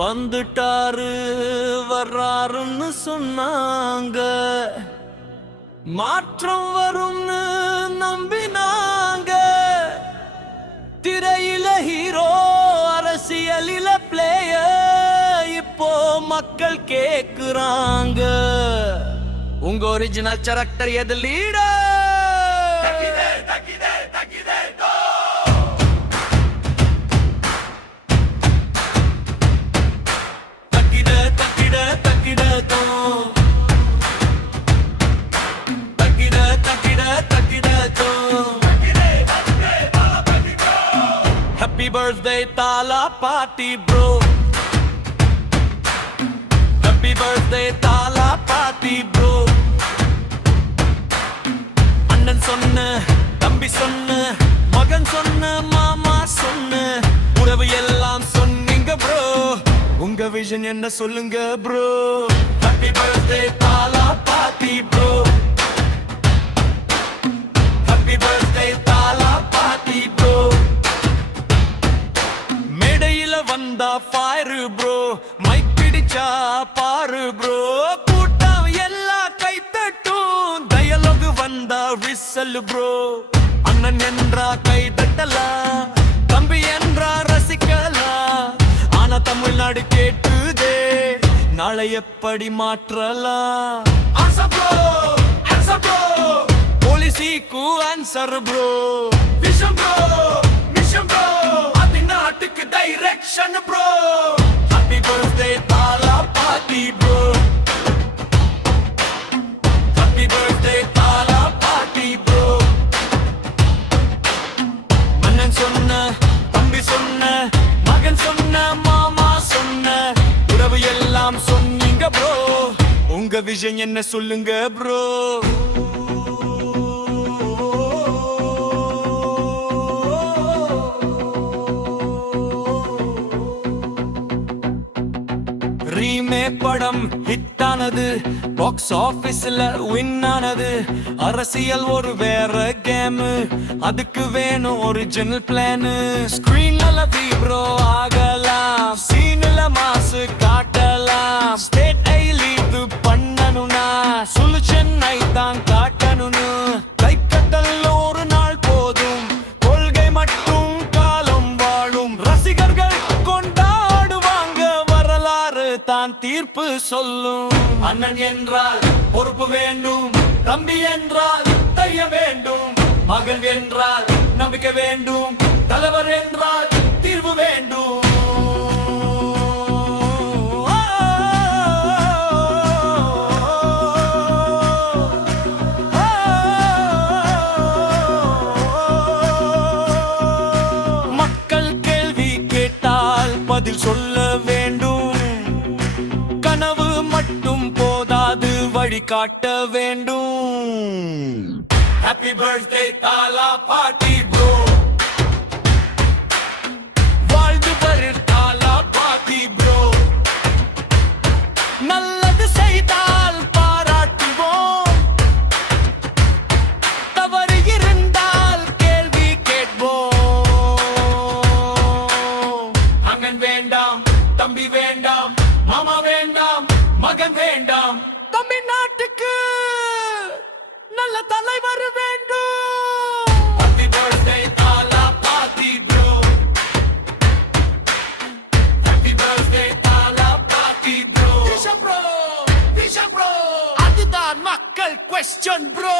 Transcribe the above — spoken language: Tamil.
வந்துட்டாரு வர்றாருன்னு சொன்னாங்க, மாற்றம் வரும்னு நம்பினாங்க. திரையில ஹீரோ, அரசியலில பிளேயர், இப்போ மக்கள் கேக்குறாங்க, உங்க ஒரிஜினல் கேரக்டர் எது leader? Happy birthday Tala party bro, happy birthday Tala party bro. அண்ணன் சொன்ன, தம்பி சொன்ன, மகன் சொன்ன, மாமா சொன்ன, உறவு எல்லாம் சொன்னீங்க bro, உங்க விஷன் என்ன சொல்லுங்க bro. Happy birthday Tala party bro, happy birthday Tala party bro. வந்தா ஃபயர் ப்ரோ, மைக் பிடிச்சா பாரு ப்ரோ, கூட்டம் எல்லாம் கைத்தட்டும், டயலாக் வந்தா விசில் ப்ரோ. அண்ணன் என்றா கை தட்டலாம், தம்பி என்றா ரசிக்கலாம், ஆனா தமிழ்நாடு கேட்டுதே, நாளை எப்படி மாற்றலாம்? ஆன்சர் ப்ரோ, ஆன்சர் ப்ரோ, போலீஸுக்கு answer bro, vision bro, mission bro, நாட்டுக்கு direction bro. Happy birthday Tala party bro, happy birthday Tala party bro. மன்னன் சொன்ன, தம்பி சொன்ன, மகன் சொன்ன, மாமா சொன்ன, உறவு எல்லாம் சொன்னீங்க ப்ரோ, உங்க விஷன் என்ன சொல்லுங்க ப்ரோ. ரீமே படம் ஹிட் ஆனது, பாக்ஸ் ஆபீஸ்ல வின் ஆனது, அரசியல் ஒரு வேற கேம், அதுக்கு வேணும் ஒரிஜினல் பிளான். ஸ்கிரீன்ல ஹீரோ ஆகலாம், சீன்ல மாசு காட்டலாம், ஸ்டேட் ஐ லீட் பண்ணணும்னா சொல்யூஷன் ஐ தான் காட்டணும்னு, கை கட்டல் ஒரு நாள் போதும், கொள்கை மட்டும் காலம் வாழும், ரசிகர்கள் கொண்டாடுவாங்க, வரலாறு தான் தீர்ப்பு சொல்லும். அண்ணன் என்றால் பொறுப்பு வேண்டும், தம்பி என்றால் தைரியம் வேண்டும், மகன் என்றால் நம்பிக்கை வேண்டும், தலைவர் என்றால் தீர்வு வேண்டும். மக்கள் கேள்வி கேட்டால் பதில் சொல்ல வேண்டும், கனவு மட்டும் போதாது வழிகாட்ட வேண்டும். Happy birthday Tala party bro, வாழ்ந்து வரு Tala party bro. நல்லது செய்தால் பாராட்டுவோம், தவறு இருந்தால் கேள்வி கேட்போம். அண்ணன் வேண்டாம், தம்பி வேண்டாம், மாமா வேண்டாம், மகன் வேண்டாம், தமிழ்நாட்டுக்கு நல்ல தலைவர் வேண்டும். Happy birthday Tala party bro, happy birthday Tala party bro. Visha bro, Visha bro, அதுதான் மக்கள் question bro.